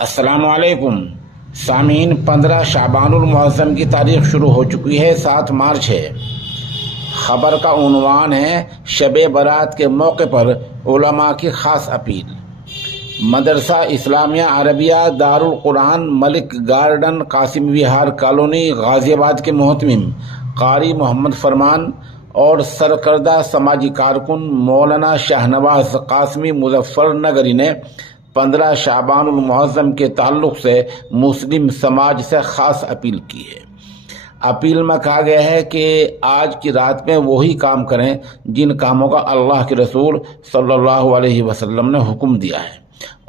السلام علیکم سامعین، 15 شعبان المعظم کی تاریخ شروع ہو چکی ہے، 7 مارچ ہے۔ خبر کا عنوان ہے شب برات کے موقع پر علماء کی خاص اپیل۔ مدرسہ اسلامیہ عربیہ دارالقرآن ملک گارڈن قاسم وہار کالونی غازی آباد کے محتمم قاری محمد فرمان اور سرکردہ سماجی کارکن مولانا شاہنواز قاسمی مظفر نگری نے 15 شعبان المعظم کے تعلق سے مسلم سماج سے خاص اپیل کی ہے۔ اپیل میں کہا گیا ہے کہ آج کی رات میں وہی کام کریں جن کاموں کا اللہ کے رسول صلی اللہ علیہ وسلم نے حکم دیا ہے،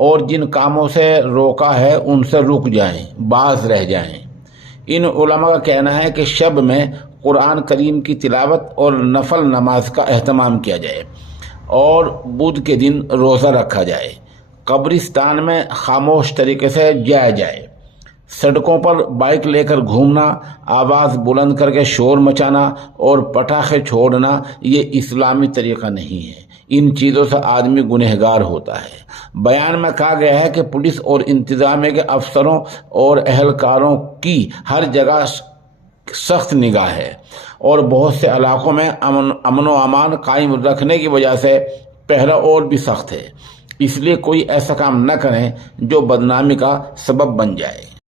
اور جن کاموں سے روکا ہے ان سے رک جائیں، باز رہ جائیں۔ ان علماء کا کہنا ہے کہ شب میں قرآن کریم کی تلاوت اور نفل نماز کا اہتمام کیا جائے، اور بدھ کے دن روزہ رکھا جائے، قبرستان میں خاموش طریقے سے جایا جائے، سڑکوں پر بائک لے کر گھومنا، آواز بلند کر کے شور مچانا اور پٹاخے چھوڑنا یہ اسلامی طریقہ نہیں ہے۔ ان چیزوں سے آدمی گنہگار ہوتا ہے۔ بیان میں کہا گیا ہے کہ پولیس اور انتظامیہ کے افسروں اور اہلکاروں کی ہر جگہ سخت نگاہ ہے، اور بہت سے علاقوں میں امن و امان قائم رکھنے کی وجہ سے پہرا اور بھی سخت ہے۔ اس لیے کوئی ایسا کام نہ کریں جو بدنامی کا سبب بن جائے۔